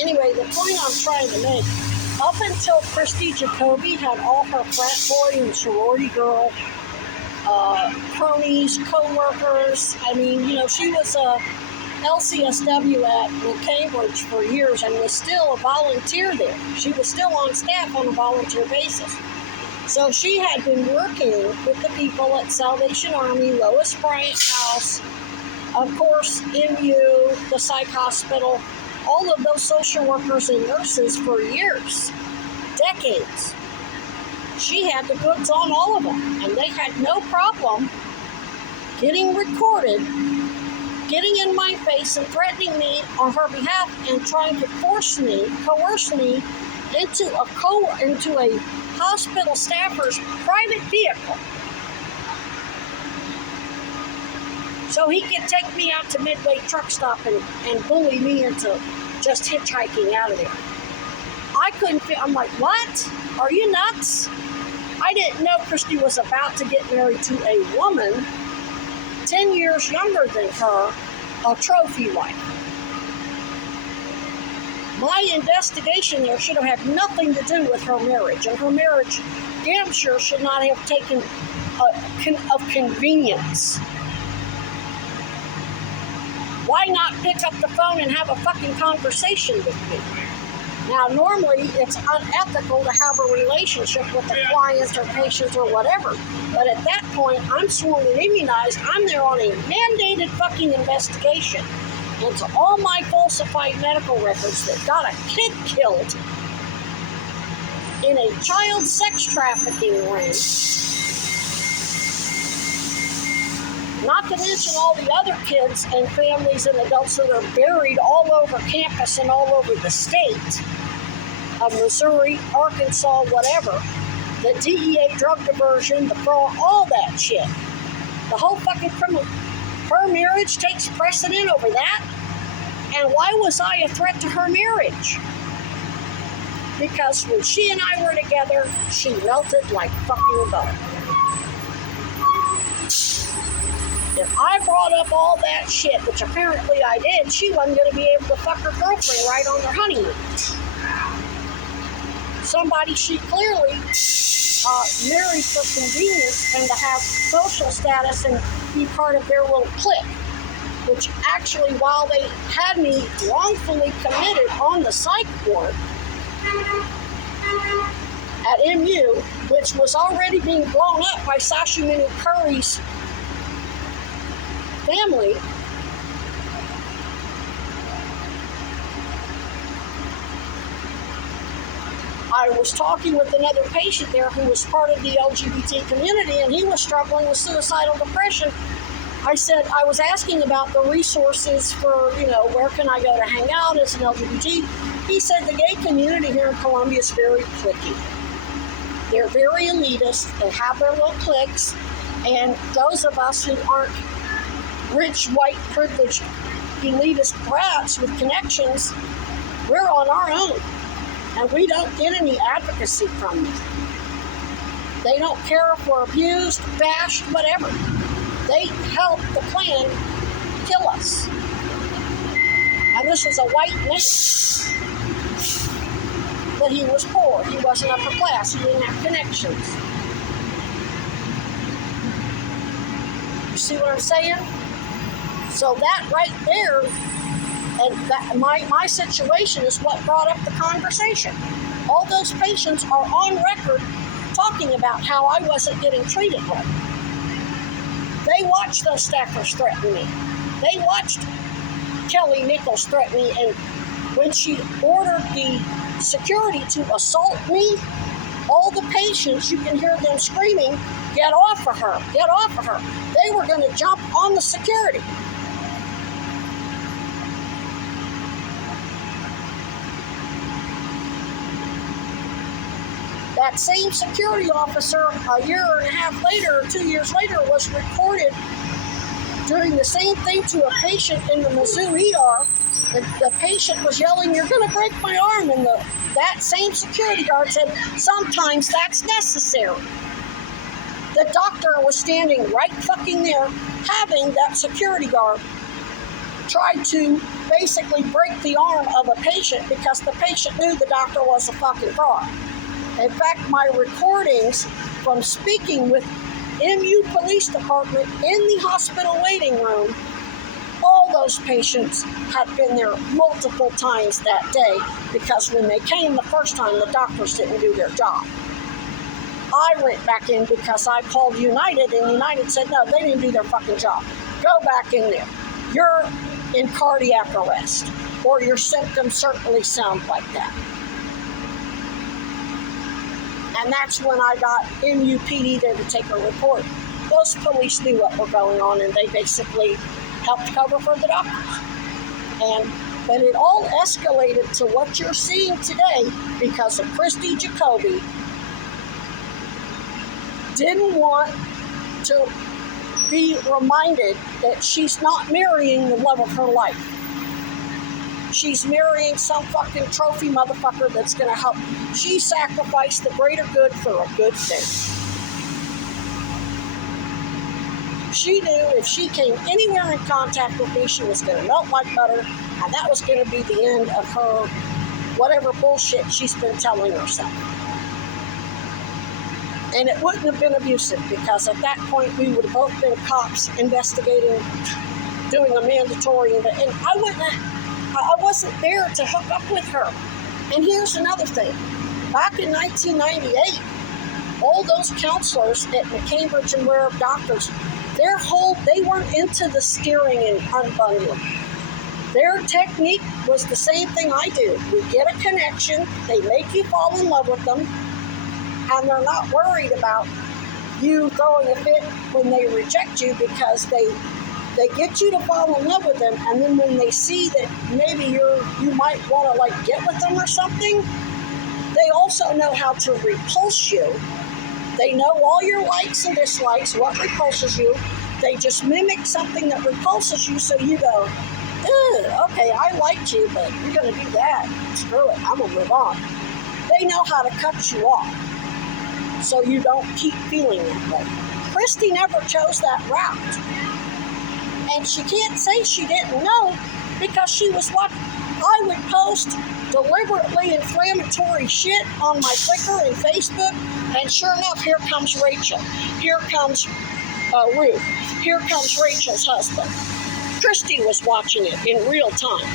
Anyway, the point I'm trying to make, up until Christy Jacoby had all her frat boy and sorority girl cronies, co-workers. I mean, she was a LCSW at Cambridge for years and was still a volunteer there. She was still on staff on a volunteer basis. So she had been working with the people at Salvation Army, Lois Bryant House, of course, MU, the psych hospital, all of those social workers and nurses for years, decades. She had the goods on all of them, and they had no problem getting recorded, getting in my face and threatening me on her behalf and trying to coerce me into a hospital staffer's private vehicle so he could take me out to Midway truck stop and bully me into just hitchhiking out of there. I couldn't feel, I'm like, what? Are you nuts? I didn't know Christy was about to get married to a woman 10 years younger than her, a trophy wife. My investigation there should have had nothing to do with her marriage, and her marriage damn sure should not have taken of convenience. Why not pick up the phone and have a fucking conversation with me? Now, normally, it's unethical to have a relationship with a client or patient or whatever. But at that point, I'm sworn and immunized. I'm there on a mandated fucking investigation into all my falsified medical records that got a kid killed in a child sex trafficking ring. Not to mention all the other kids and families and adults that are buried all over campus and all over the state of Missouri, Arkansas, whatever. The DEA drug diversion, the fraud, all that shit. The whole fucking criminal. Her marriage takes precedent over that. And why was I a threat to her marriage? Because when she and I were together, she melted like fucking butter. If I brought up all that shit, which apparently I did, she wasn't going to be able to fuck her girlfriend right on their honeymoon. Somebody she clearly married for convenience and to have social status and be part of their little clique. Which actually, while they had me wrongfully committed on the psych ward at MU, which was already being blown up by Sasha Minu Curry's family, I was talking with another patient there who was part of the LGBT community, and he was struggling with suicidal depression. I was asking about the resources for, where can I go to hang out as an LGBT. He said the gay community here in Columbia is very cliquey. They're very elitist. They have their little cliques. And those of us who aren't rich, white, privileged, elitist brats with connections, we're on our own. And we don't get any advocacy from them. They don't care if we're abused, bashed, whatever. They help the Klan kill us. And this was a white man. But he was poor. He wasn't upper class. He didn't have connections. You see what I'm saying? So that right there, and that my situation is what brought up the conversation. All those patients are on record talking about how I wasn't getting treated well. They watched those staffers threaten me. They watched Kelly Nichols threaten me, and when she ordered the security to assault me, all the patients, you can hear them screaming, "Get off of her, get off of her." They were going to jump on the security. That same security officer, a year and a half later, or 2 years later, was recorded doing the same thing to a patient in the Mizzou ER. The patient was yelling, "You're going to break my arm," and that same security guard said, "Sometimes that's necessary." The doctor was standing right fucking there, having that security guard tried to basically break the arm of a patient because the patient knew the doctor was a fucking fraud. In fact, my recordings from speaking with MU Police Department in the hospital waiting room, all those patients had been there multiple times that day because when they came the first time, the doctors didn't do their job. I went back in because I called United, and United said, no, they didn't do their fucking job. Go back in there. You're in cardiac arrest, or your symptoms certainly sound like that. And that's when I got MUPD there to take a report. Those police knew what was going on, and they basically helped cover for the doctors. But it all escalated to what you're seeing today because of Christy Jacoby didn't want to be reminded that she's not marrying the love of her life. She's marrying some fucking trophy motherfucker that's going to help. She sacrificed the greater good for a good thing. She knew if she came anywhere in contact with me, she was going to melt like butter, and that was going to be the end of her whatever bullshit she's been telling herself. And it wouldn't have been abusive because at that point we would have both been cops investigating, doing a mandatory, and I wasn't there to hook up with her. And here's another thing. Back in 1998, all those counselors at the Cambridge and Ware doctors, they weren't into the steering and unbundling. Their technique was the same thing I do. We get a connection, they make you fall in love with them, and they're not worried about you throwing a fit when they reject you because they get you to fall in love with them, and then when they see that maybe you might want to get with them or something, they also know how to repulse you. They know all your likes and dislikes, what repulses you. They just mimic something that repulses you, so you go, okay, I liked you, but you're going to do that. Screw it, I'm going to move on. They know how to cut you off so you don't keep feeling that way. Christy never chose that route. And she can't say she didn't know because she was what I would post deliberately inflammatory shit on my Flickr and Facebook, and sure enough, here comes Rachel. Here comes Ruth. Here comes Rachel's husband. Christy was watching it in real time.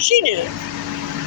She knew.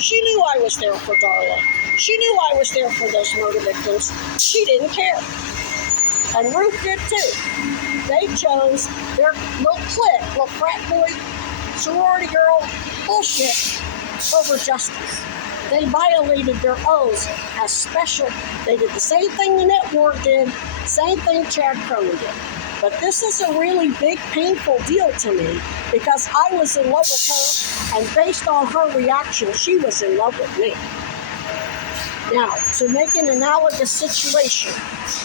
She knew I was there for Darla. She knew I was there for those murder victims. She didn't care. And Ruth did too. They chose their little clique, little frat boy, sorority girl bullshit over justice. They violated their oaths as special. They did the same thing the network did, same thing Chad Cronin did. But this is a really big, painful deal to me because I was in love with her, and based on her reaction, she was in love with me. Now, to make an analogous situation,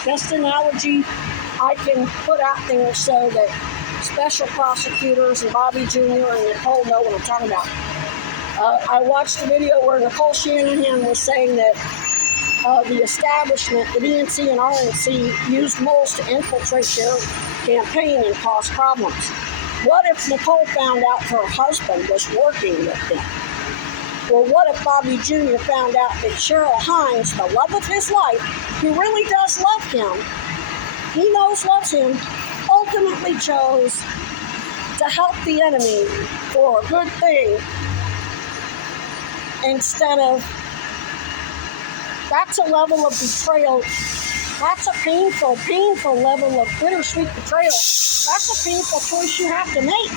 best analogy I can put out there so that special prosecutors and Bobby Jr. and Nicole know what I'm talking about. I watched a video where Nicole Shanahan was saying that the establishment, the DNC and RNC, used moles to infiltrate their campaign and cause problems. What if Nicole found out her husband was working with them? Well, what if Bobby Jr. found out that Cheryl Hines, the love of his life, who really does love him, he knows loves him, ultimately chose to help the enemy for a good thing instead of, that's a level of betrayal. That's a painful, painful level of bittersweet betrayal. That's a painful choice you have to make.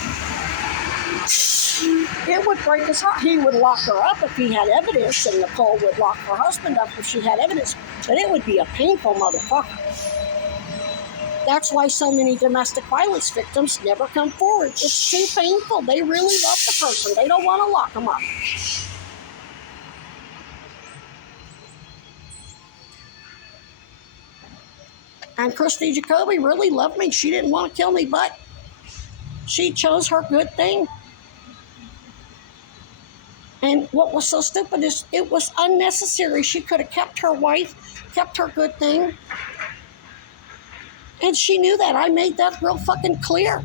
It would break his heart. He would lock her up if he had evidence, and Nicole would lock her husband up if she had evidence. But it would be a painful motherfucker. That's why so many domestic violence victims never come forward. It's too painful. They really love the person. They don't want to lock them up. And Christy Jacoby really loved me. She didn't want to kill me, but she chose her good thing. And what was so stupid is it was unnecessary. She could have kept her wife, kept her good thing. And she knew that. I made that real fucking clear.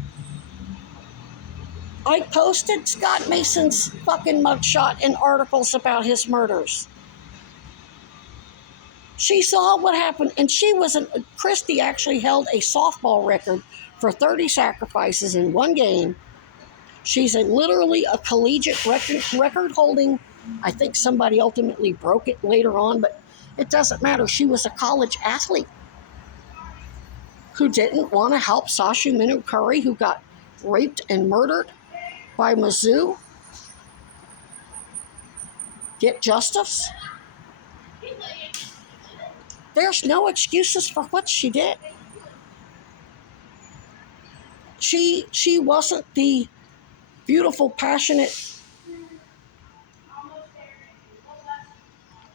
I posted Scott Mason's fucking mugshot and articles about his murders. She saw what happened, and Christy actually held a softball record for 30 sacrifices in one game. She's literally a collegiate record holding. I think somebody ultimately broke it later on, but it doesn't matter. She was a college athlete who didn't want to help Sasha Minu Curry, who got raped and murdered by Mizzou, get justice. There's no excuses for what she did. She wasn't the beautiful, passionate,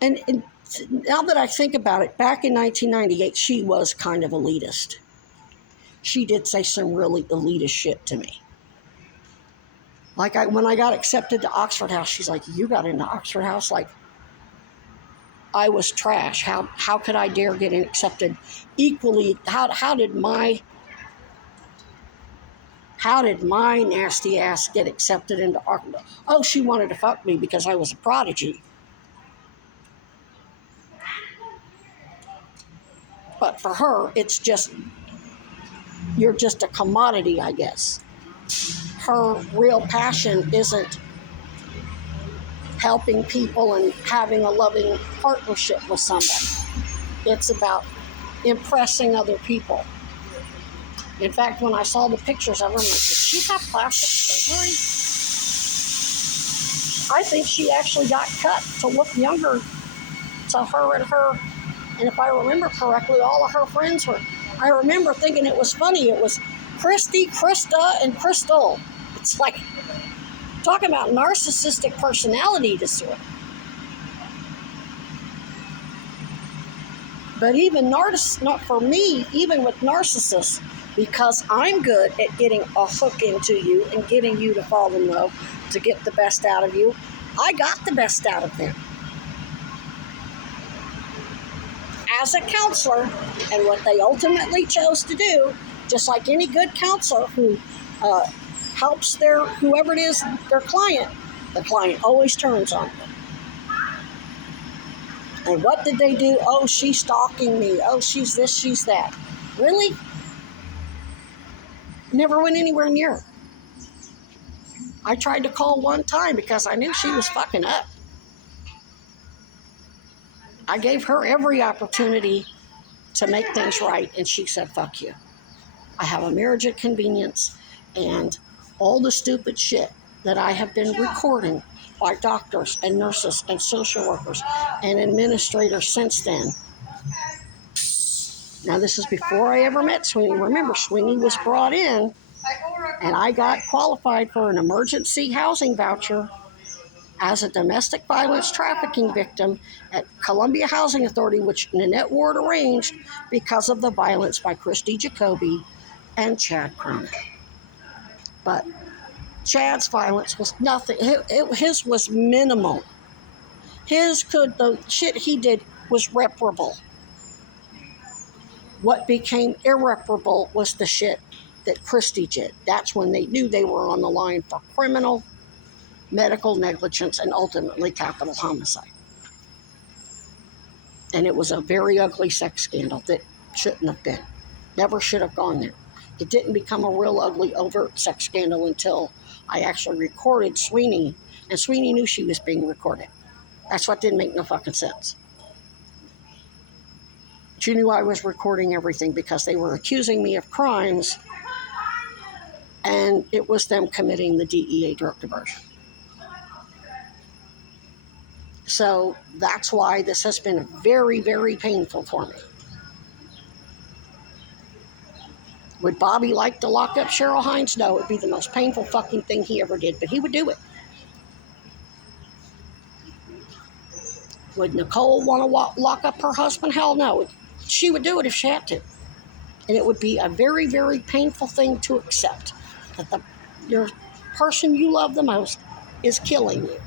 and now that I think about it, back in 1998, she was kind of elitist. She did say some really elitist shit to me. Like when I got accepted to Oxford House, she's like, "You got into Oxford House?" Like, I was trash. How could I dare get accepted equally? How did my nasty ass get accepted into Oxford? Oh, she wanted to fuck me because I was a prodigy. But for her, it's just, you're just a commodity, I guess. Her real passion isn't helping people and having a loving partnership with somebody. It's about impressing other people. In fact, when I saw the pictures of her, I'm like, did she have plastic surgery? I think she actually got cut to look younger to her and if I remember correctly, all of her friends were. I remember thinking it was funny. It was Christy, Krista, and Crystal. It's like, talking about narcissistic personality disorder. But even for me, even with narcissists, because I'm good at getting a hook into you and getting you to fall in love to get the best out of you, I got the best out of them. As a counselor, and what they ultimately chose to do, just like any good counselor who helps whoever it is, their client, the client always turns on them. And what did they do? Oh, she's stalking me. Oh, she's this, she's that. Really? Never went anywhere near her. I tried to call one time because I knew she was fucking up. I gave her every opportunity to make things right, and she said, fuck you. I have a marriage at convenience, and all the stupid shit that I have been recording by doctors and nurses and social workers and administrators since then. Now, this is before I ever met Sweeney. Remember, Sweeney was brought in, and I got qualified for an emergency housing voucher as a domestic violence trafficking victim at Columbia Housing Authority, which Nanette Ward arranged because of the violence by Christy Jacoby and Chad Cronin. But Chad's violence was nothing. His was minimal. The shit he did was reparable. What became irreparable was the shit that Christy did. That's when they knew they were on the line for criminal, medical negligence, and ultimately capital homicide. And it was a very ugly sex scandal that shouldn't have been. Never should have gone there. It didn't become a real ugly, overt sex scandal until I actually recorded Sweeney, and Sweeney knew she was being recorded. That's what didn't make no fucking sense. She knew I was recording everything because they were accusing me of crimes, and it was them committing the DEA drug diversion. So that's why this has been very, very painful for me. Would Bobby like to lock up Cheryl Hines? No, it would be the most painful fucking thing he ever did, but he would do it. Would Nicole want to lock up her husband? Hell no. She would do it if she had to. And it would be a very, very painful thing to accept, that your person you love the most is killing you.